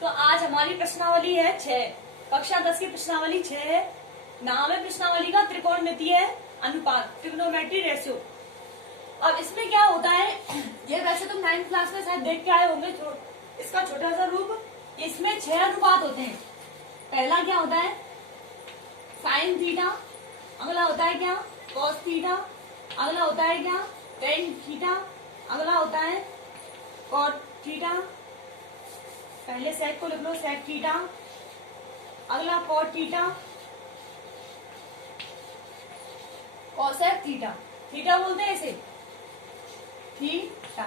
तो आज हमारी प्रश्नावली है 6। कक्षा 10 की प्रश्नावली 6 है। नाम है प्रश्नावली का त्रिकोणमितीय अनुपात, ट्रिग्नोमेट्री रेशियो। अब इसमें क्या होता है, ये वैसे तुम 9th क्लास में शायद देख के आए होंगे। इसका छोटा सा रूप, इसमें 6 अनुपात होते हैं। पहला क्या होता है, साइन थीटा। अगला होता है क्या, कॉस थीटा। अगला होता है क्या, टेन थीटा। अगला होता है कॉट थीटा। पहले सेक को लिख लो, सेक थीटा। अगला cot theta, cosec theta. Theta बोलते हैं इसे, थीटा।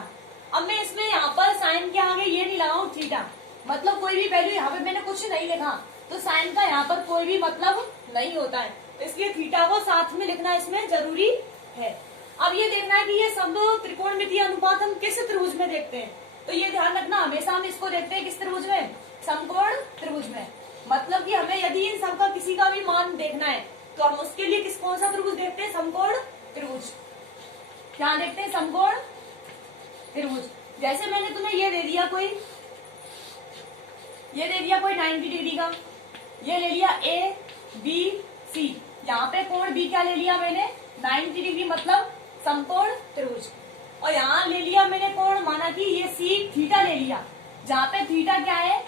अब मैं इसमें यहाँ पर साइन के आगे ये नहीं लगाऊं थीटा, मतलब कोई भी वैल्यू यहाँ पे मैंने कुछ नहीं लिखा तो साइन का यहाँ पर कोई भी मतलब नहीं होता है, इसलिए थीटा को साथ में लिखना इसमें जरूरी है। अब ये देखना है कि ये सब त्रिकोणमितीय अनुपात हम किस त्रिभुज में देखते हैं, तो ये ध्यान रखना हमेशा हम इसको देखते हैं किस त्रिभुज में, समकोण त्रिभुज में। मतलब कि हमें यदि इन सबका किसी का भी मान देखना है तो हम उसके लिए कौन सा त्रिभुज देखते हैं, समकोण त्रिभुज। क्या देखते हैं, समकोण त्रिभुज। जैसे मैंने तुम्हें ये दे दिया कोई, ये दे दिया कोई 90 डिग्री का, ये ले लिया ए बी सी। यहाँ पे कोण बी क्या ले लिया मैंने, 90 डिग्री, मतलब समकोण त्रिभुज। और यहाँ ले लिया मैंने कोण, माना कि ये सी थीटा ले लिया, जहाँ पे थीटा क्या है,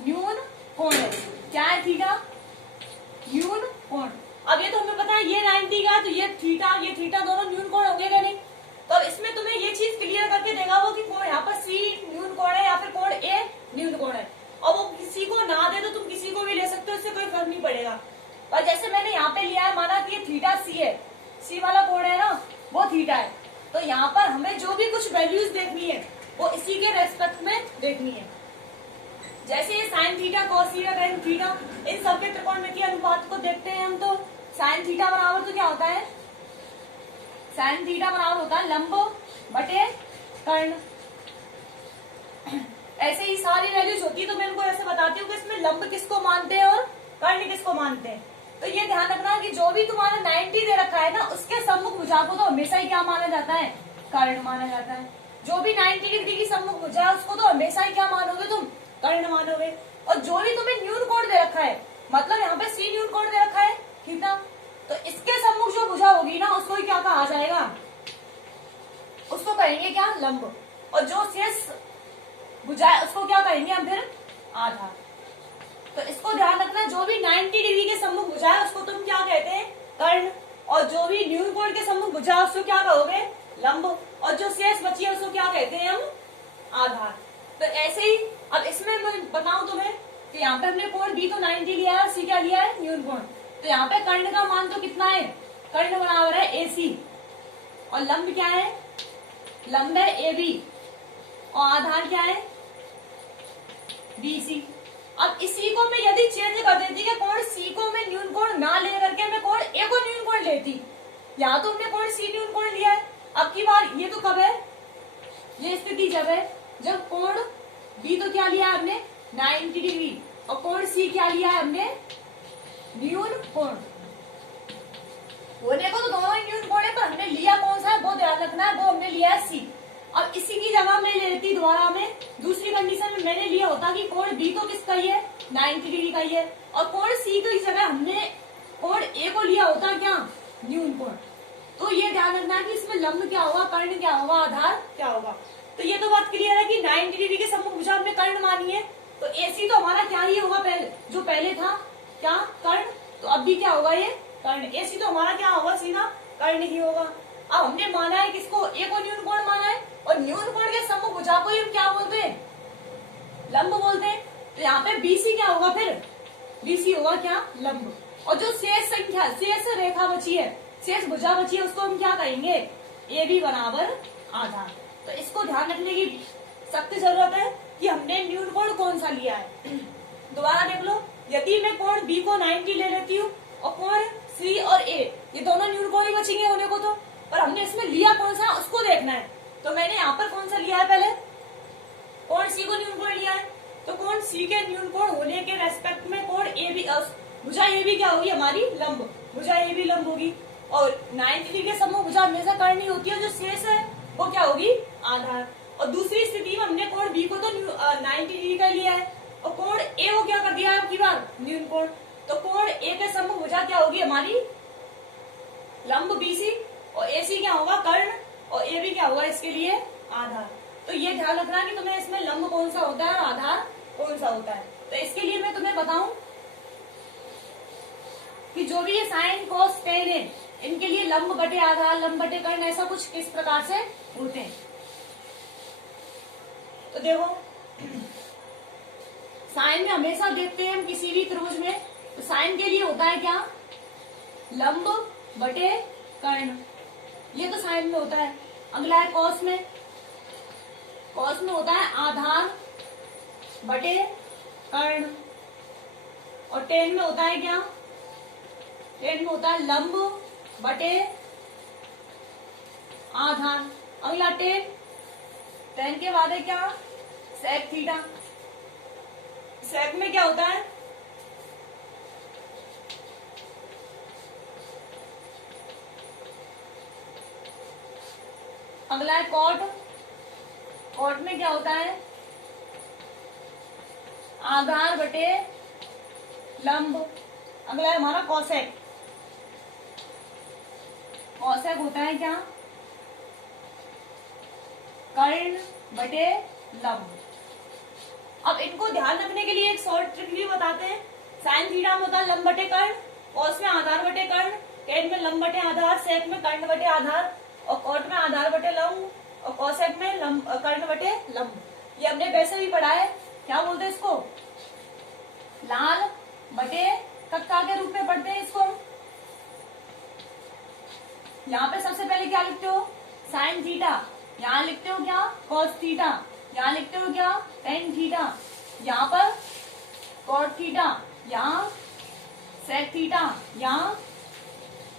न्यून कोण है। क्या है थीटा, न्यून कोण। अब ये तो हमें पता है ये 90 का, तो ये थीटा दोनों न्यून कोण हो गए क्या नहीं। तो अब इसमें तुम्हें ये चीज क्लियर करके देगा वो कि कोण यहाँ पर सी न्यून कोण है या फिर कोण ए न्यून कोण है। और वो किसी को ना दे तो तुम किसी को भी ले सकते हो, इससे कोई फर्क नहीं पड़ेगा। और जैसे मैंने यहाँ पे लिया है, माना कि ये थीटा सी है, सी वाला कोण है ना, वो थीटा है। तो यहाँ पर हमें जो भी कुछ वैल्यूज देखनी है वो इसी के रेस्पेक्ट में देखनी है। जैसे ये sine theta, cos theta, tan theta, इन सबके त्रिकोणमितीय अनुपात को देखते हैं हम। तो साइन थीटा बराबर तो क्या होता है, साइन थीटा बराबर होता है लंब बटे कर्ण। ऐसे ही सारी वैल्यूज होती है, तो मैं इनको ऐसे बताती हूँ कि इसमें लंब किसको मानते हैं और कर्ण किसको मानते हैं। तो ये ध्यान रखना कि जो भी तुम्हारा 90 दे रखा है ना, उसके सम्मुख भुजा को तो हमेशा ही क्या माना जाता है, कर्ण माना जाता है। जो भी 90 डिग्री की सम्मुख भुजा है उसको तो हमेशा ही क्या मानोगे तुम, कर्ण मानोगे। और जो भी तुम्हें न्यून कोण दे रखा है, मतलब यहाँ पे सी न्यून कोण दे रखा है थीटा, तो इसके सम्मुख जो भुजा होगी ना उसको ही क्या कहा जाएगा, उसको कहेंगे क्या, लंब। और जो शेष भुजा है उसको क्या कहेंगे हम फिर, आधार। तो इसको ध्यान रखना, जो भी 90 डिग्री के सम्मुख भुजा है उसको तुम क्या कहते हैं, कर्ण। और जो भी न्यून कोण के सम्मुख भुजा है उसको क्या कहोगे, लंब। और जो शेष बची है उसको क्या कहते हैं हम, आधार। तो ऐसे ही अब इसमें मैं बताऊं तुम्हें कि यहाँ पे हमने कोण बी तो 90 लिया है और सी क्या लिया है, न्यून कोण। तो यहाँ पे कर्ण का मान तो कितना है, कर्ण बराबर है AC। और लंब क्या है, लंब है AB। और आधार क्या है, BC। अब इसी को मैं यदि चेंज कर देती कि कोण सी को मैं न्यून कोण ना ले करके मैं कोण ए को न्यून कोण लेती, यहाँ तो हमने कोण सी न्यून कोण लिया है। अब की बार ये तो कब है, ये स्थिति जब है जब कोण बी तो क्या लिया है हमने 90 डिग्री और कोण सी क्या लिया है हमने, न्यून कोण। होने को तो दोनों ही न्यून कोण है, पर हमने लिया कौन सा है वो ध्यान रखना है, वो हमने लिया है सी। अब इसी की जगह मैं ले लेती दोबारा में दूसरी कंडीशन में, मैंने लिया होता कि कोण बी तो किसका ही है, 90 डिग्री का ही है, और कोण सी की जगह हमने कोण ए को लिया होता क्या, न्यून कोण। तो ये ध्यान रखना है कि इसमें लंब क्या होगा, कर्ण क्या होगा, आधार क्या होगा। तो ये तो बात क्लियर है कि 90 डिग्री के सम्मुख भुजा हमने कर्ण मानी है, तो AC तो हमारा क्या ही होगा, पहले जो पहले था क्या, कर्ण। तो अब भी क्या होगा, ये कर्ण। AC तो हमारा क्या होगा, सीधा कर्ण ही होगा। अब हमने माना है किसको, ए को न्यून कोण माना है, और न्यून कोण के सम्मुख भुजा को ही हम क्या बोलते हैं, लंब बोलते हैं। तो यहाँ पे BC क्या होगा, फिर BC होगा क्या, लंब। और जो शेष संख्या, शेष रेखा बची है, शेष भुजा बची है, उसको हम क्या कहेंगे, AB बराबर आधार। तो इसको ध्यान रखने की सख्त जरूरत है कि हमने न्यून कोण कौन सा लिया है। दोबारा देख लो, यदि मैं कोण बी को 90 ले लेती हूँ और कोण सी और ए ये दोनों न्यून कोण ही बचेंगे होने को, तो पर हमने इसमें लिया कौन सा उसको देखना है। तो मैंने यहाँ पर कौन सा लिया है, पहले कोण सी को न्यून कोण लिया है, तो कोण सी के न्यून कोण होने के रेस्पेक्ट में कोण ए भी, भुजा ए भी क्या होगी हमारी, लंब। भुजा ए भी लंब होगी। और 90 डिग्री के सम्मुख भुजा हमेशा कर्ण ही होती है, जो शेष है वो क्या होगी, आधार। और दूसरी स्थिति में हमने कोण बी को तो 90 डिग्री का लिया है, कर दिया आपकी बार न्यून कोण। तो कोण ए के समभुजा क्या होगी हमारी लंब बीसी, और एसी क्या होगा कर्ण, और ए भी क्या होगा इसके लिए आधार। तो ये ध्यान रखना कि तुम्हें इसमें लंब कौन सा होता है और आधार कौन सा होता है। तो इसके लिए मैं तुम्हें बताऊं कि जो भी ये साइन कोस टेन है इनके लिए लंब बटे आधार लंब बटे कर्ण ऐसा कुछ किस प्रकार से होते हैं। तो देखो साइन में हमेशा देखते हैं हम किसी भी त्रिभुज में, तो साइन के लिए होता है क्या लंब बटे कर्ण, ये तो साइन में होता है। अगला है कॉस में, कॉस में होता है आधार बटे कर्ण, और टेन में होता है क्या टेन में होता है लंब बटे आधार। अगला टेन, टेन के बाद है क्या सेक थीटा, सेक में क्या होता है अगला है कॉट, कॉट में क्या होता है आधार बटे लंब। अगला है हमारा कॉसेक, कॉसेक होता है क्या कर्ण बटे लंब। अब इनको ध्यान रखने के लिए एक शॉर्ट ट्रिक भी बताते हैं। साइन थीटा में होता है लंब बटे कर्ण, कॉस में आधार बटे कर्ण, टेन में लंब बटे आधार, सेक में कर्ण बटे आधार, और कॉट में आधार बटे लंब, और कॉसेक में कर्ण बटे लंब। ये हमने वैसे भी पढ़ा है, क्या बोलते हैं इसको लाल बटे कक्का के रूप में पढ़ते हैं इसको। यहाँ पे सबसे पहले क्या लिखते हो साइन थीटा, यहाँ लिखते हो क्या कॉस थीटा, यहाँ लिखते हो क्या टेन थीटा, यहाँ पर कॉट थीटा, यहाँ सेक थीटा, यहाँ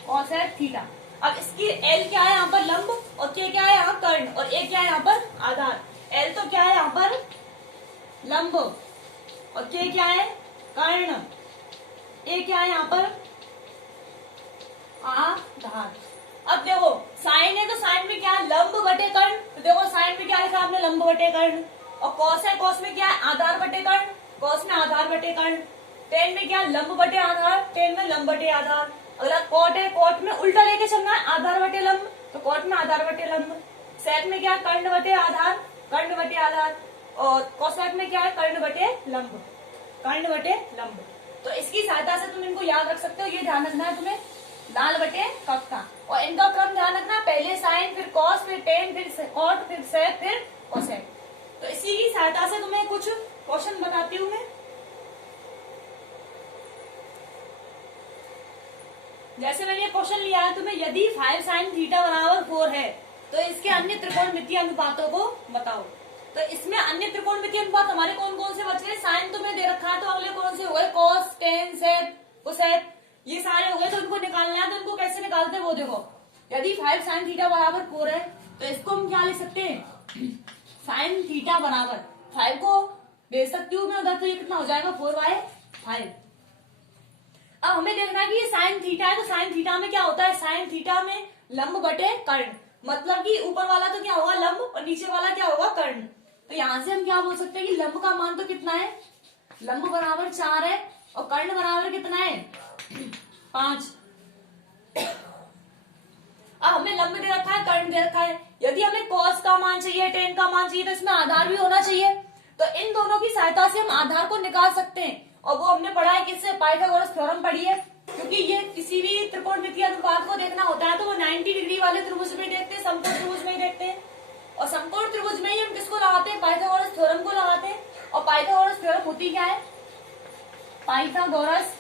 कॉसेक थीटा। अब इसकी एल क्या है यहाँ पर लंब, और के क्या है यहाँ कर्ण, और ए क्या है यहाँ पर आधार। एल तो क्या है यहाँ पर लंब, और के क्या है कर्ण, ए क्या है यहाँ पर आधार। अब देखो साइन है तो साइन में क्या है लंब बटे कर्ण, तो देखो साइन में क्या लिखा आपने लंब बटे कर्ण, और कॉस है कॉस में क्या है आधार बटे कर्ण, कॉस में आधार बटे कर्ण, टेन में क्या है लंब बटे आधार, टेन में लंब बटे आधार। अगर कॉट है कॉट में उल्टा लेके चलना है आधार बटे लंब, तो कॉट में आधार बटे लंब। सेक में क्या कर्ण बटे आधार, कर्ण बटे आधार, और कॉसेक में क्या है कर्ण बटे लंब, कर्ण बटे लंब। तो इसकी सहायता से तुम इनको याद रख सकते हो। ये ध्यान रखना है तुम्हें लाल बटे कक्का, और इनका क्रम ध्यान रखना पहले साइन फिर कॉस फिर टेन फिर कॉट फिर सेक फिर कॉसेक। तो इसी की सहायता से तुम्हें कुछ क्वेश्चन बताती हूँ मैं। जैसे मैंने क्वेश्चन लिया है तुम्हें, यदि 5 साइन थीटा बराबर 4 है तो इसके अन्य त्रिकोणमितीय अनुपातों को बताओ। तो इसमें अन्य त्रिकोणमितीय अनुपात हमारे कौन कौन से बचे हैं, साइन तुम्हें दे रखा है तो अगले कौन से हो गए कॉस टेन सेक कोसेक, ये सारे हो गए। तो इनको निकालना है, तो इनको कैसे निकालते हैं वो देखो। यदि 5 साइन थीटा बराबर 4 है तो इसको हम क्या लिख सकते हैं साइन थीटा बराबर 5 को दे सकती हूँ मैं उधर, तो ये कितना हो जाएगा 4/5। अब हमें देखना है कि ये साइन थीटा है, तो साइन थीटा में क्या होता है साइन थीटा में लंब बटे कर्ण, मतलब कि ऊपर वाला तो क्या होगा लंब और नीचे वाला क्या होगा कर्ण। तो यहाँ से हम क्या बोल सकते हैं कि लंब का मान तो कितना है लंब बराबर 4 है, और कर्ण बराबर कितना है 5। अब हमें लंब दे रखा है कर्ण दे रखा है, यदि हमें कॉस का मान चाहिए टेन का मान चाहिए तो इसमें आधार भी होना चाहिए। तो इन दोनों की सहायता से हम आधार को निकाल सकते हैं, और वो हमने पढ़ा है किससे पाइथागोरस थ्योरम पढ़ी है। क्योंकि ये किसी भी त्रिकोणमितीय अनुपात को देखना होता है तो वो 90 डिग्री वाले त्रिभुज में देखते हैं, समकोण त्रिभुज में देखते हैं, और समकोण त्रिभुज में ही हम किसको लगाते हैं पाइथागोरस थ्योरम को लगाते हैं। और पाइथागोरस थ्योरम होती क्या है पाइथागोरस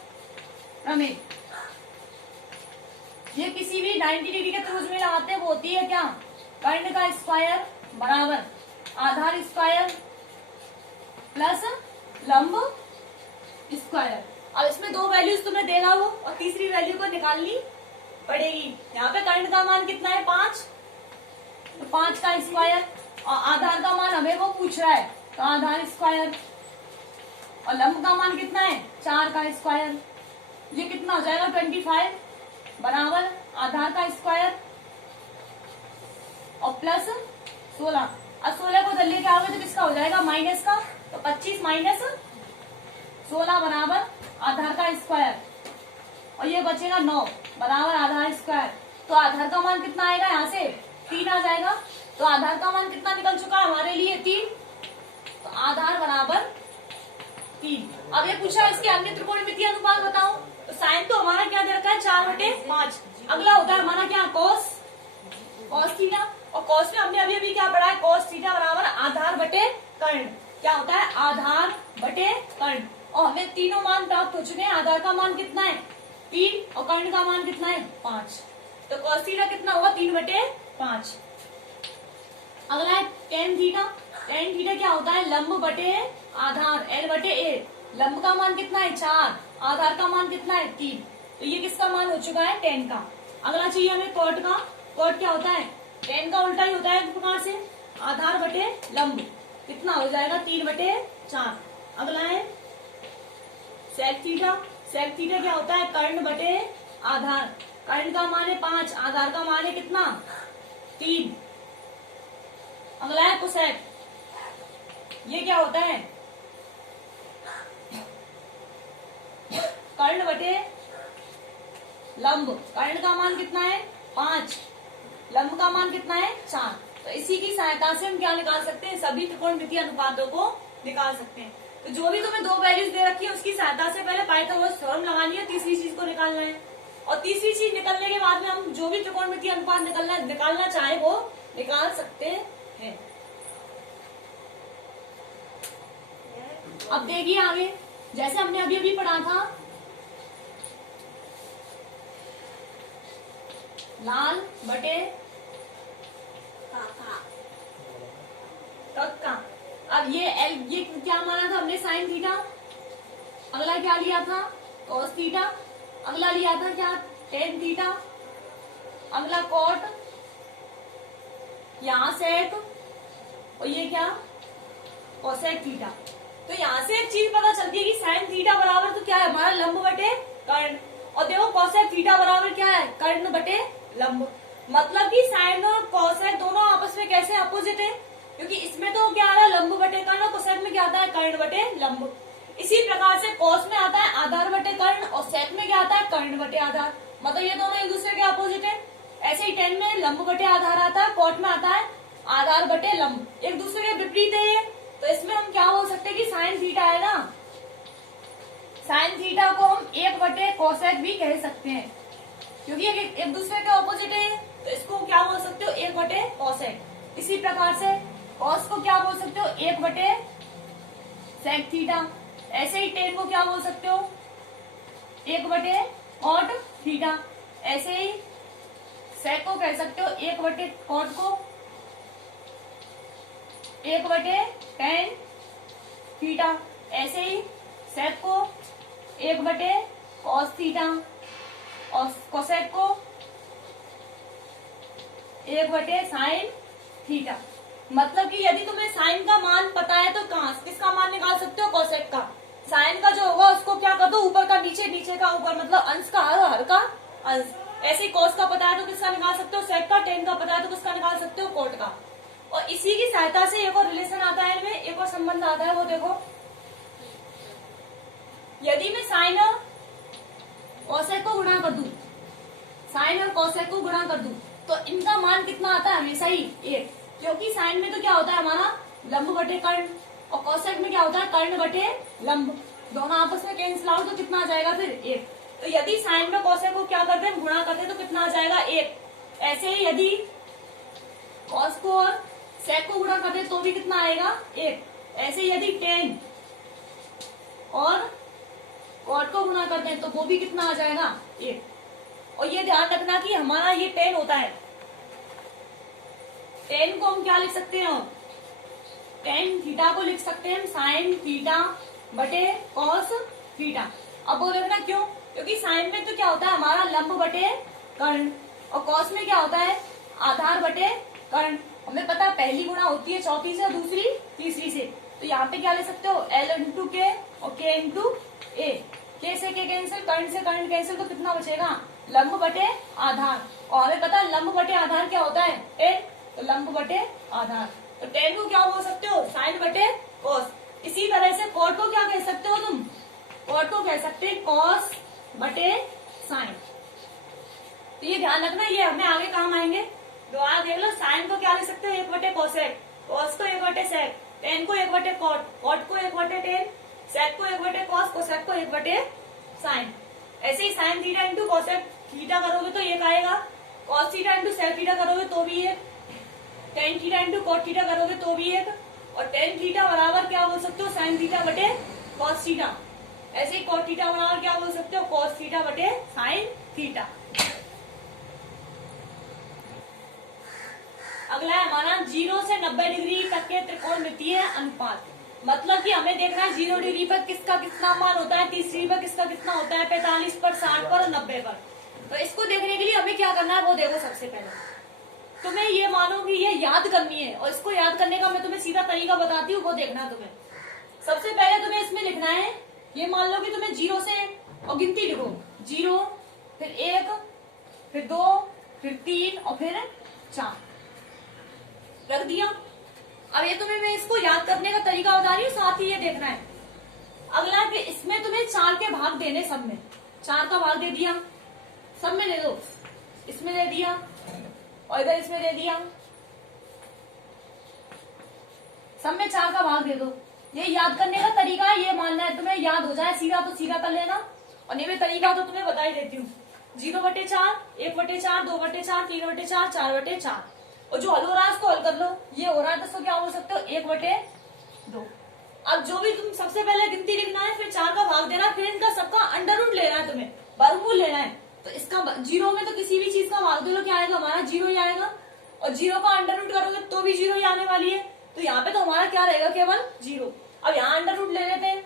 प्रमेय, ये किसी भी 90 डिग्री के त्रिभुज में लगाते हैं। वो होती है क्या कर्ण का स्क्वायर बराबर आधार स्क्वायर प्लस लंब स्क्वायर। अब इसमें दो वैल्यूज तुम्हें देगा वो, और तीसरी वैल्यू को निकालनी पड़ेगी। यहाँ पे कर्ण का मान कितना है 5, तो 5 का स्क्वायर, और आधार का मान हमें वो पूछ रहा है तो आधार स्क्वायर, और लंब का मान कितना है 4 का स्क्वायर। ये कितना हो जाएगा 25 बराबर आधार का स्क्वायर और प्लस 16। अब 16 को उधर लेके आओगे तो किसका हो जाएगा माइनस का, तो 25 माइनस 16 बराबर आधार का स्क्वायर, और ये बचेगा 9 बराबर आधार स्क्वायर। तो आधार का मान कितना आएगा, यहाँ से 3 आ जाएगा। तो आधार का मान कितना निकल चुका है हमारे लिए, 3। तो आधार बराबर 3। अब ये पूछा इसके अन्य त्रिकोणमितीय अनुपात बताओ। तो साइन तो हमारा क्या दे रखा है, 4/5। अगला होता है हमारा क्या, कॉस थीटा। और कॉस में हमने अभी अभी क्या पढ़ा है, कॉस थीटा बराबर आधार बटे कर्ण। क्या होता है, आधार बटे कर्ण। और हमें तीनों मान प्राप्त हो चुके हैं। आधार का मान कितना है, 3, और कर्ण का मान कितना है, 5। तो कॉस थीटा कितना होगा, 3/5। अगला है टेन थीटा। टेन थीटा क्या होता है, लंब बटे आधार, L/A। लंब का मान कितना है, 4, आधार का मान कितना है, 3। तो ये किसका मान हो चुका है, टेन का। अगला चाहिए हमें कॉट का। कॉट क्या होता है, टेन का उल्टा ही होता है एक प्रकार से, आधार बटे लंब। कितना हो जाएगा, 3/4। अगला है सेक थीटा। सेक थीटा क्या होता है, कर्ण बटे आधार। कर्ण का मान है 5, आधार का मान है कितना, 3। अगला है कोसेक। ये क्या होता है, कर्ण बटे लंब। कर्ण का मान कितना है, 5, लंब का मान कितना है, 4। तो इसी की सहायता से हम क्या निकाल सकते हैं, सभी त्रिकोणमितीय अनुपातों को निकाल सकते हैं। तो जो भी तुम्हें 2 वैल्यूज दे रखी है उसकी सहायता से पहले पाइथागोरस थ्योरम लगानी है, तीसरी चीज को निकालना है। और तीसरी चीज निकलने के बाद में हम जो भी त्रिकोणमितीय अनुपात निकालना चाहे वो निकाल सकते हैं। अब देखिए आगे, जैसे हमने अभी अभी पढ़ा था, लाल बटे कक्का। अब ये क्या माना था हमने, साइन थीटा। अगला क्या लिया था, कॉस थीटा। अगला लिया था क्या, टेन थीटा। अगला कॉट, यहाँ सेक, और ये क्या, कोसेक थीटा। तो यहाँ से एक चीज पता चलती है कि साइन थीटा बराबर तो क्या है हमारा, लंब बटे कर्ण। और देखो कोसेक थीटा बराबर क्या है, कर्ण बटे लंब। मतलब कि साइन और कोसेक दोनों आपस में कैसे अपोजिट है, क्योंकि इसमें तो क्या आ रहा है, लंब बटे कर्ण, और कोसेक में क्या आता है, कर्ण बटे लंब। इसी प्रकार से कॉस में आता है आधार बटे कर्ण, और सेक में क्या आता है, कर्ण बटे आधार। मतलब ये दोनों एक दूसरे के अपोजिट है। ऐसे ही टेन में लंब बटे आधार आता है, कॉट में आता है आधार बटे लंब, एक दूसरे के विपरीत है ये। तो इसमें हम क्या बोल सकते हैं कि साइन थीटा है ना, साइन थीटा को हम 1/कोसेक भी कह सकते हैं, क्योंकि एक दूसरे के ऑपोजिट है। तो इसको क्या बोल सकते हो, 1/कोसेक। इसी प्रकार से कॉस को क्या बोल सकते हो, 1/सेक थीटा। ऐसे ही टेन को क्या बोल सकते हो, 1/कॉट थीटा। ऐसे ही सेक को कह सकते हो 1/कॉट को, 1/टेन थीटा। ऐसे ही सेक को 1/कॉस थीटा, और कोसेक को 1/साइन थीटा। मतलब कि यदि तुम्हें साइन का मान पता है तो किसका मान निकाल सकते हो, कोसेक का। साइन का जो होगा उसको क्या कर दो, ऊपर का नीचे, नीचे का ऊपर, मतलब अंश का हर, हर का अंश। ऐसे ही कॉस का पता है तो किसका निकाल सकते हो, सेक का। टेन का पता है तो किसका निकाल सकते हो, कोट का। और इसी की सहायता से एक और रिलेशन आता है इनमें, एक और संबंध आता है, वो देखो। यदि मैं साइन और कोसेक को गुणा कर दूं, साइन और कोसेक को गुणा कर दूं, तो इनका मान कितना आता है, हमेशा ही 1। क्योंकि साइन में तो क्या होता है हमारा, लंब बटे कर्ण, और कोसेक में क्या होता है, कर्ण बटे लंब। दोनों आपस में कैंसिल आउट, तो कितना आ जाएगा फिर, 1। तो यदि साइन में कोसेक को क्या करते हैं, गुणा करते हैं, तो कितना आ जाएगा, 1। ऐसे ही यदि कॉस को और सेक को गुणा करते हैं तो भी कितना आएगा, 1। ऐसे ही यदि टेन और कॉट को गुणा करते हैं तो वो भी कितना आ जाएगा, 1। और ये ध्यान रखना कि हमारा ये टेन होता है, टेन को हम क्या लिख सकते हैं, टेन थीटा को लिख सकते हैं साइन थीटा बटे कॉस थीटा। अब वो देखना क्यों, क्योंकि साइन में तो क्या होता है हमारा लंब बटे कर्ण, और कॉस में क्या होता है आधार बटे कर्ण। हमें पता है पहली गुणा होती है चौथी से और दूसरी तीसरी से। तो यहाँ पे क्या ले सकते हो, L इंटू के और K इंटू ए। के से के कैंसिल, कर्ण से कर्ण कैंसिल, तो कितना बचेगा, लंब बटे आधार। और हमें पता है लंब बटे आधार क्या होता है, टेन। तो लंब बटे आधार, तो टेन को क्या बोल सकते हो, साइन बटे कॉस। इसी तरह से कॉट को क्या कह सकते हो तुम, कॉट को कह सकते हैं कॉस बटे साइन। तो ये ध्यान रखना, ये हमें आगे काम आएंगे। दोबारा देख लो, साइन को क्या लिख सकते हो, 1 बटे कोसेक, कॉस को 1 बटे सेक, टेन को 1 बटे कॉट, कॉट को 1 बटे टेन, सेक को 1 बटे कॉस, कोसेक को 1 बटे साइन। ऐसे ही sine theta into cosec theta करोगे तो एक आएगा, cos theta into sec theta करोगे तो भी एक, tan theta into cot theta करोगे तो भी एक, और टेन थीटा बराबर क्या बोल सकते हो, साइन थीटा बटे कॉस थीटा। ऐसे ही कॉट थीटा बराबर क्या बोल सकते हो, कॉस थीटा बटे साइन थीटा। अगला है हमारा 0 से 90 डिग्री तक के त्रिकोणमितीय अनुपात। मतलब कि हमें देखना है 0 डिग्री पर किसका कितना मान होता है, 30 डिग्री पर किसका कितना होता है, 45 पर, 60 पर और 90 पर। तो इसको देखने के लिए हमें क्या करना है वो देखो। सबसे पहले तुम्हें ये मानो कि ये याद करनी है, और इसको याद करने का मैं तुम्हें सीधा तरीका बताती हूँ, वो देखना तुम्हें। सबसे पहले तुम्हें इसमें लिखना है, ये मान लो कि तुम्हें 0 से, और गिनती लिखो, 0 फिर 1 फिर 2 फिर 3 और फिर 4 रख दिया। अब ये तुम्हें मैं इसको याद करने का तरीका बता रही हूँ, साथ ही ये देखना है। अगला कि इसमें तुम्हें 4 के भाग देने, सब में 4 का भाग दे दिया, सब में दे दो, इसमें दे दिया और इधर इसमें दे दिया, सब में 4 का भाग दे दो। ये याद करने का तरीका है, ये मानना है तुम्हें याद हो जाए सीधा तो सीधा कर लेना, और नहीं मैं तरीका तो तुम्हें बता ही देती हूँ। 0/4, 1/4, 2/4, 3/4, 4/4, और जो हल हो रहा है उसको हल कर लो। ये हो रहा है तो उसको क्या बोल सकते हो, 1/2। अब जो भी तुम सबसे पहले गिनती लिखना है, फिर 4 का भाग देना, फिर इनका सबका अंडर रूट लेना है, तुम्हें वर्गमूल लेना है। तो इसका 0 में तो किसी भी चीज का भाग दे लो, क्या आएगा हमारा 0 ही आएगा, और 0 का अंडर रूट करोगे तो भी 0 ही आने वाली है। तो यहाँ पे तो हमारा क्या रहेगा, केवल 0। अब यहाँ अंडर रूट ले लेते हैं,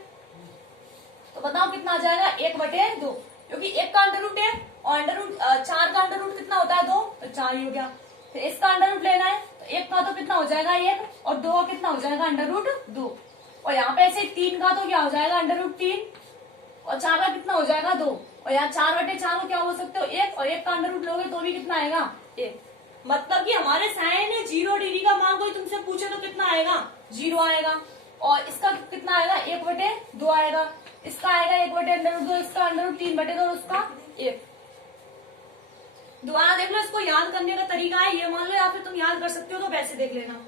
तो बताओ कितना आ जाएगा, 1/2, क्योंकि 1 का अंडर रूट है और अंडर रूट 4 का अंडर रूट कितना होता है 2, तो 4 ही हो गया। फिर इसका अंडर रूट लेना है, तो 1 का तो कितना हो जाएगा 1, और 2 का कितना हो जाएगा अंडर रूट 2, और यहाँ पे ऐसे 3 का तो क्या हो जाएगा अंडर रूट 3, और 4 का कितना हो जाएगा 2, और यहाँ 4/4 को क्या बोल सकते हो 1, और 1 का अंडर रूट लोगे तो भी कितना आएगा 1। मतलब कि हमारे साइन 0 डिग्री का मान कोई तुमसे पूछे तो कितना आएगा 0 आएगा, और इसका कितना आएगा 1/2 आएगा, इसका आएगा 1/√2, इसका अंडर रूट 3/2, उसका 1। दोबारा देख लो, इसको याद करने का तरीका है, ये मान लो, या फिर तुम याद कर सकते हो तो वैसे देख लेना।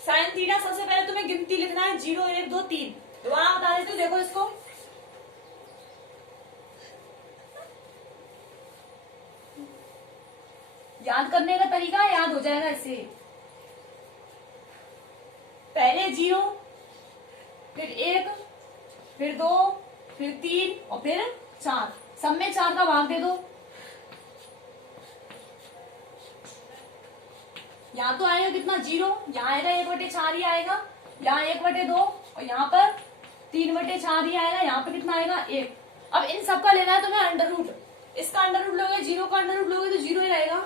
साइन थीटा सबसे पहले तुम्हें गिनती लिखना है, 0 1 2 3। दोबारा बता देती हूँ, देखो इसको, याद करने का तरीका याद हो जाएगा इससे। पहले 0 फिर 1 फिर 2 फिर 3 और फिर 4, सब में 4 का भाग दे दो। यहाँ तो आएगा कितना 0, यहाँ आएगा 1/4 ही आएगा, यहाँ 1/2 और यहाँ पर 3/4 ही आएगा, यहाँ पे कितना आएगा 1। अब इन सब का लेना है तुम्हें अंडर रूट, इसका अंडर रूट लोगे, 0 का अंडर रूट लोगे तो 0 ही रहेगा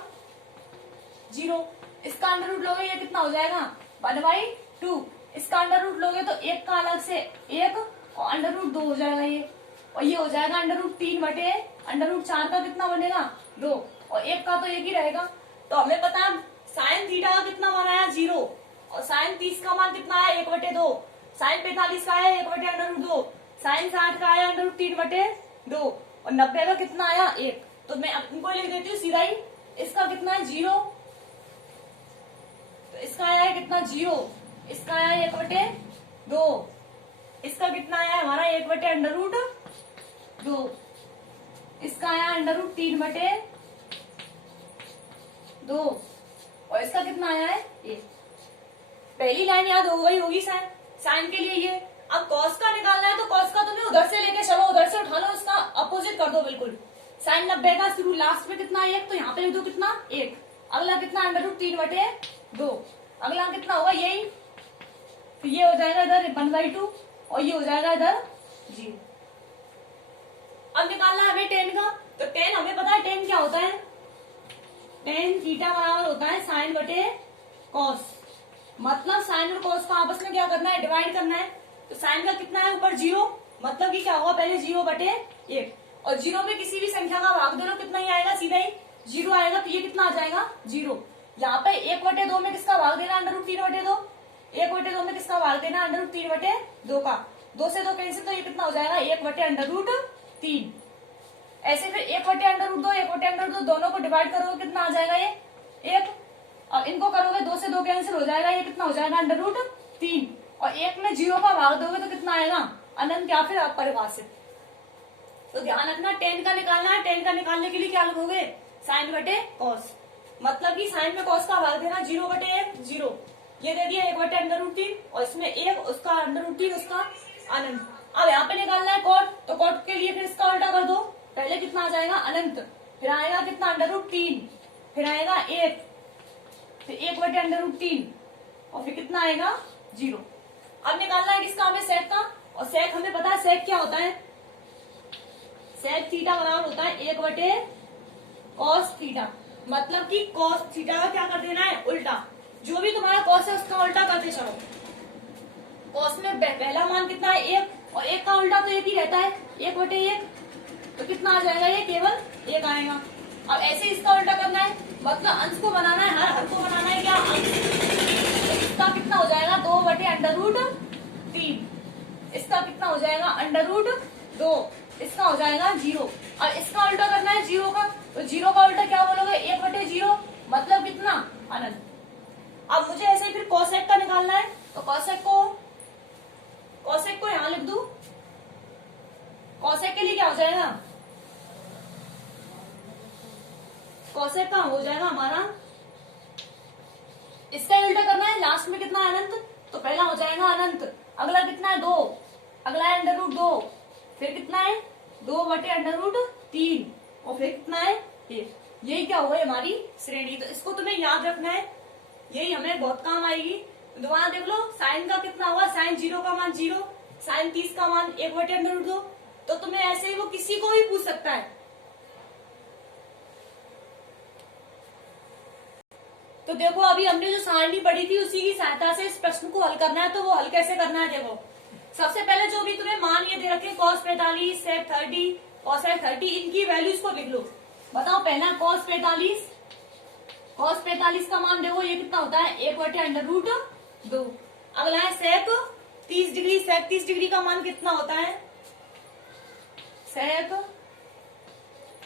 0, इसका अंडर रूट लोगे ये कितना हो जाएगा 1/2, इसका अंडर रूट लोगे तो 1 का अलग से 1 और अंडर रूट 2 हो जाएगा ये, और ये हो जाएगा अंडर रूट 3/√4 का कितना बनेगा 2, और 1 का तो 1 ही रहेगा। तो हमें पता है साइन थीटा का कितना मान आया 0, और साइन 30 का मान कितना है 1/2, साइन 45 का है 1/√2, साइन 60 का आया अंडर रूट 3/2, और 90 का कितना आया 1। तो मैं इनको लिख देती हूँ सीधा ही, इसका कितना है 0, तो इसका आया है कितना 0, इसका आया 1/2, इसका कितना आया हमारा 1/√2, इसका आया अंडर रूट 3/2, और इसका कितना आया है 1। पहली लाइन याद हो गई होगी साइन, साइन के लिए ये। अब कॉस का निकालना है, तो कॉस का तुम्हें उधर से लेके चलो, उधर से उठा लो, इसका अपोजिट कर दो बिल्कुल। साइन 90 का शुरू लास्ट में कितना 1, तो यहाँ पे लिख दो कितना 1। अगला कितना अंडर रूट 3/2, अगला कितना होगा यही, तो ये हो जाएगा इधर 1/2 और ये हो जाएगा इधर 0। अब निकालना है हमें टेन का, तो टेन हमें पता है टेन क्या होता है, टेन थीटा बराबर होता है साइन बटे कॉस। मतलब साइन और कॉस को आपस में क्या करना है, डिवाइड करना है। तो साइन का कितना है ऊपर 0, मतलब कि क्या होगा पहले 0/1, और 0 में किसी भी संख्या का भाग दे लो कितना ही आएगा, सीधा ही 0 आएगा, तो ये कितना आ जाएगा 0। यहाँ पे 1/2 में किसका भाग देना अंडर रूट 3/2, 1/2 में किसका भाग देना अंडर रूट 3/2 का, 2 से 2 कैंसिल, तो ये कितना हो जाएगा 1/√3। ऐसे फिर 1/√2 1/√2 दोनों को डिवाइड करोगे कितना आ जाएगा ये 1। और इनको करोगे 2 से 2 कैंसिल हो जाएगा, ये कितना हो जाएगा √3। और 1 में 0 का भाग दोगे तो कितना आएगा अनंत या फिर अपरिभाषित। तो ध्यान रखना tan का निकालना है, tan का निकालने के लिए क्या लगोगे sin बटे cos, मतलब कि sin में cos का भाग देना 0/1 0, ये दे दिया 1/√3 और इसमें 1 उसका √3 उसका अनंत। अब यहाँ पे निकालना है cot, तो cot के लिए फिर इसका उल्टा कर दो, पहले कितना आ जाएगा अनंत, फिर आएगा कितना √3, फिर आएगा 1, फिर 1/√3 और फिर कितना आएगा 0। अब निकालना है किसका हमें sec का, और sec हमें पता है sec क्या होता है, sec थीटा बराबर होता है 1/cos थीटा, मतलब कि cos थीटा का क्या कर देना है उल्टा, जो भी तुम्हारा cos है उसका उल्टा करते चलो। cos में पहला मान कितना है 1 और 1 का उल्टा तो 1 ही रहता है 1/1, तो कितना आ जाएगा ये केवल 1 आएगा। अब ऐसे इसका उल्टा करना है, मतलब अंश को बनाना है, हर को बनाना है क्या अंश, तो इसका कितना हो जाएगा 2/√3, इसका कितना हो जाएगा √2, इसका हो जाएगा 0। और इसका उल्टा करना है 0 का, तो 0 का उल्टा क्या बोलोगे 1/0, मतलब कितना अनंत। अब मुझे ऐसे ही फिर कोसेक का निकालना है, तो कोसेक को यहां लिख दू। कोसेक के लिए क्या हो जाएगा, कोसेक का हो जाएगा हमारा, इसका ही उल्टा करना है, लास्ट में कितना है अनंत, तो पहला हो जाएगा अनंत, अगला कितना है 2, अगला है √2, फिर कितना है 2/√3 और फिर कितना है 1। यही क्या हुआ हमारी श्रेणी, तो इसको तुम्हें याद रखना है, यही हमें बहुत काम आएगी। दोबारा देख लो, साइन का कितना हुआ, साइन 0 का मान 0, साइन 30 का मान 1/√2, तो तुम्हें ऐसे ही वो किसी को भी पूछ सकता है। तो देखो अभी हमने जो सारणी पढ़ी थी उसी की सहायता से इस प्रश्न को हल करना है, तो वो हल कैसे करना है देखो। सबसे पहले जो भी तुम्हें मान ये दे रखे cos 45, sec 30, cosec 30, इनकी वैल्यूज को लिख लो। बताओ पहला cos 45 का मान देखो ये कितना होता है 1/√2। अगला है sec 30 डिग्री, sec 30 डिग्री का मान कितना होता है, sec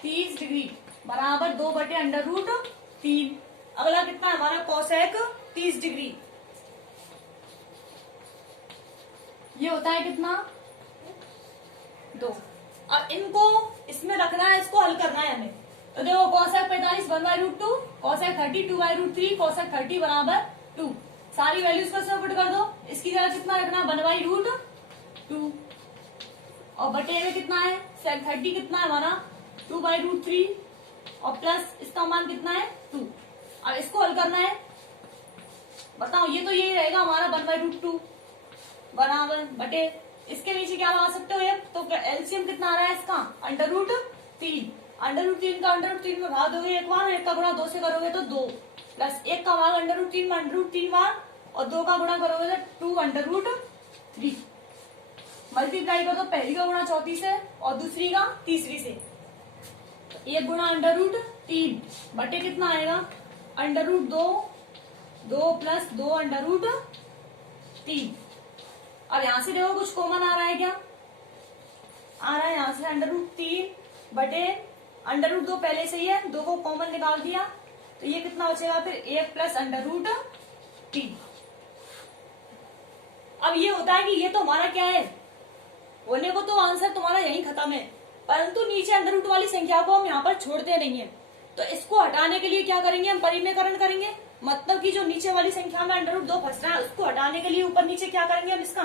30 डिग्री बराबर 2/√3। अगला कितना है हमारा cosec 30 डिग्री, ये होता है कितना 2। अब इनको इसमें रखना है, इसको हल करना है हमें। तो देखो cosec 45 1/√2, cosec 30 2/√3, cosec 30 बराबर 2, सारी वैल्यूज को सब पुट कर दो। इसकी जगह कितना रखना है 1/√2 और बटे में कितना है sec 30 कितना है हमारा 2/√3 और प्लस इसका मान कितना है 2। अब इसको हल करना है, बताओ ये तो यही रहेगा हमारा 1/√2 बराबर बटे इसके नीचे क्या लगा सकते हो ये, तो एलसीएम कितना आ रहा है इसका √3, √3 का √3 में भाग दोगे एक बार, 1 का गुणा 2 से करोगे तो 2, प्लस 1 का भाग √3 में √3 बार और 2 का गुणा करोगे तो 2/√3। मल्टीप्लाई कर दो, पहली का गुणा चौथी से और दूसरी का तीसरी से, 1 गुणा √3 बटे कितना आएगा √2, 2 प्लस 2/√3। अब यहां से देखो कुछ कॉमन आ रहा है क्या, आ रहा है यहां से √3 बटे √2 पहले से ही है, 2 को कॉमन निकाल दिया तो ये कितना बचेगा फिर 1 प्लस √3। अब ये होता है कि ये तो हमारा क्या है होने को, तो आंसर तुम्हारा यही खत्म है, परंतु नीचे √2 वाली संख्या को हम यहाँ पर छोड़ते नहीं है, तो इसको हटाने के लिए क्या करेंगे हम परिमेयकरण करेंगे, मतलब कि जो नीचे वाली संख्या में √2 फंस रहा है उसको हटाने के लिए ऊपर नीचे क्या करेंगे हम इसका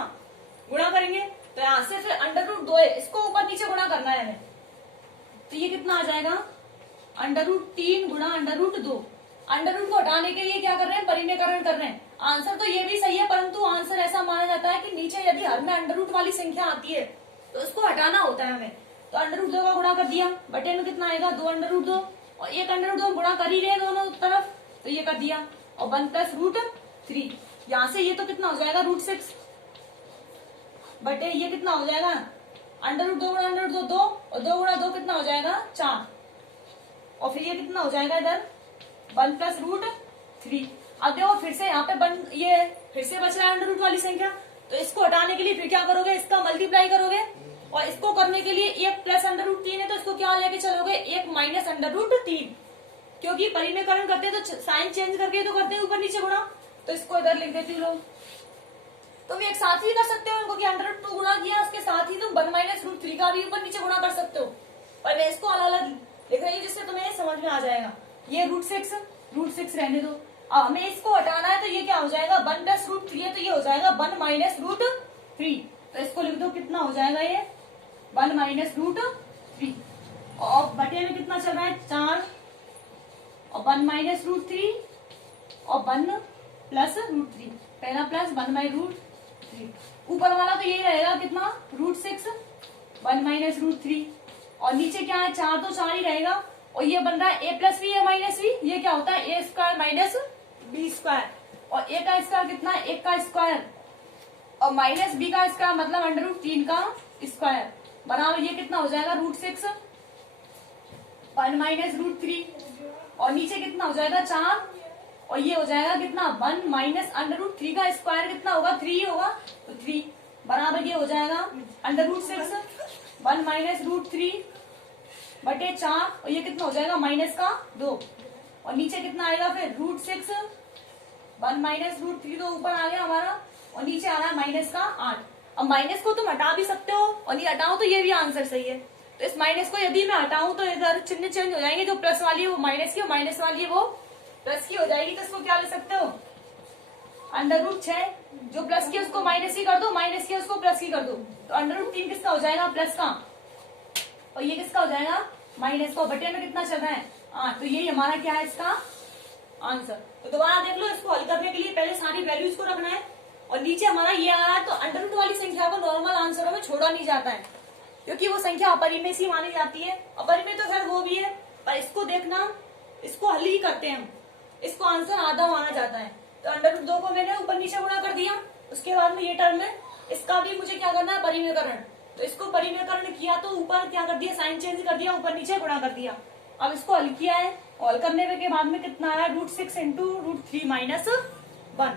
गुणा करेंगे। तो यहाँ से फिर √2 है, इसको ऊपर नीचे गुणा करना है हमें, तो ये कितना आ जाएगा √3 गुणा √2। √2 को हटाने के लिए क्या कर रहे हैं परिमेयकरण कर रहे हैं। आंसर तो ये भी सही है, परंतु आंसर ऐसा माना जाता है कि नीचे यदि हर में √ वाली संख्या आती है तो उसको हटाना होता है हमें। तो √2 का गुणा कर दिया, बटे में कितना आएगा 2 और 1 √2 गुणा कर ही रहे दोनों तरफ, तो ये कर दिया और 1 प्लस √3। यहाँ से ये तो कितना हो जाएगा √6 बटे ये कितना हो जाएगा √2 गुणा √2 2 और 2 गुणा 2 कितना हो जाएगा 4 और फिर ये कितना हो जाएगा इधर 1 प्लस √3। अब देखो फिर से यहाँ पे ये फिर से बच रहा है √2 वाली संख्या, तो इसको हटाने के लिए फिर क्या करोगे, इसका मल्टीप्लाई करोगे, और इसको करने के लिए एक प्लस अंडर रूट 3 है तो इसको क्या लेके चलोगे, एक माइनस अंडर रूट 3, क्योंकि परिमेयकरण करते हैं तो साइन चेंज करके तो करते हैं ऊपर नीचे गुणा, तो इसको इधर लिख देती हूँ लोग। तुम एक साथ ही कर सकते हो इनको कि अंडर रूट 2 गुणा किया, उसके साथ ही तुम 1 माइनस रूट 3 का भी ऊपर नीचे गुणा कर सकते हो, पर मैं इसको अलग अलग लिख रही हूँ जिससे तुम्हें समझ में आ जाएगा। ये रूट सिक्स रहने दो। अब हमें इसको हटाना है तो ये क्या हो जाएगा, 1 प्लस रूट 3 है तो ये हो जाएगा 1 माइनस रूट 3, तो इसको लिख दो, कितना हो जाएगा ये 1 माइनस रूट 3, और बटे में कितना चल रहा है 4, और 1 माइनस रूट 3 और 1 प्लस रूट 3, पहला प्लस 1 बाई रूट 3, ऊपर वाला तो यही रहेगा कितना रूट 6 1 माइनस रूट 3, और नीचे क्या है 4 तो 4 ही रहेगा, और ये बन रहा है ए प्लस बी ए माइनस बी, ये क्या होता है ए स्क्वायर माइनस बी स्क्वायर, और ए का स्क्वायर कितना है 1 का स्क्वायर, और माइनस बी का स्क्वायर मतलब अंडर रूट 3 का स्क्वायर, बराबर ये कितना हो जाएगा रूट 6 1 माइनस रूट 3, और नीचे कितना हो जाएगा 4, और ये हो जाएगा कितना 1 माइनस अंडर रूट 3 का स्क्वायर कितना होगा 3 होगा, तो 3 बराबर ये हो जाएगा अंडर रूट 6 1 माइनस रूट 3 बटे 4, और ये कितना हो जाएगा माइनस का 2, और नीचे कितना आएगा फिर रूट 6 1 माइनस रूट 3 तो ऊपर आ गया हमारा, और नीचे आ रहा है माइनस का 8। अब माइनस को तुम हटा भी सकते हो, और ये हटाओ तो ये भी आंसर सही है, तो इस माइनस को यदि मैं हटाऊं तो इधर चिन्ह चेंज हो जाएंगे, जो प्लस वाली है वो माइनस की, और माइनस वाली है वो प्लस की हो जाएगी, तो इसको क्या ले सकते हो अंडर रूट 6, जो प्लस की उसको माइनस की कर दो, माइनस की उसको प्लस की कर दो, तो अंडर रूट 3 किसका हो जाएगा प्लस का, और ये किसका हो जाएगा माइनस का, बटे में कितना चल रहा है 8, तो यही हमारा क्या है इसका आंसर। तो दोबारा देख लो, इसको हल करने के लिए पहले सारी वैल्यूज को रखना है, और नीचे हमारा ये आ रहा है, तो अंडर रूट वाली संख्या को नॉर्मल आंसरों में छोड़ा नहीं जाता है, क्योंकि वो संख्या अपरिमेय सी मानी जाती है, अपरिमेय तो खैर वो भी है, पर इसको देखना, इसको हल ही करते हैं हम, इसको आंसर आधा माना जाता है, तो अंडर रूट 2 को मैंने ऊपर नीचे गुणा कर दिया, उसके बाद में ये टर्म है, इसका भी मुझे क्या करना है परिमेयकरण, तो इसको परिमेयकरण किया तो ऊपर क्या कर दिया साइन चेंज कर दिया, ऊपर नीचे गुणा कर दिया। अब इसको हल किया है, हल करने के बाद में कितना आया रूट 6 इंटू रूट 3 माइनस 1,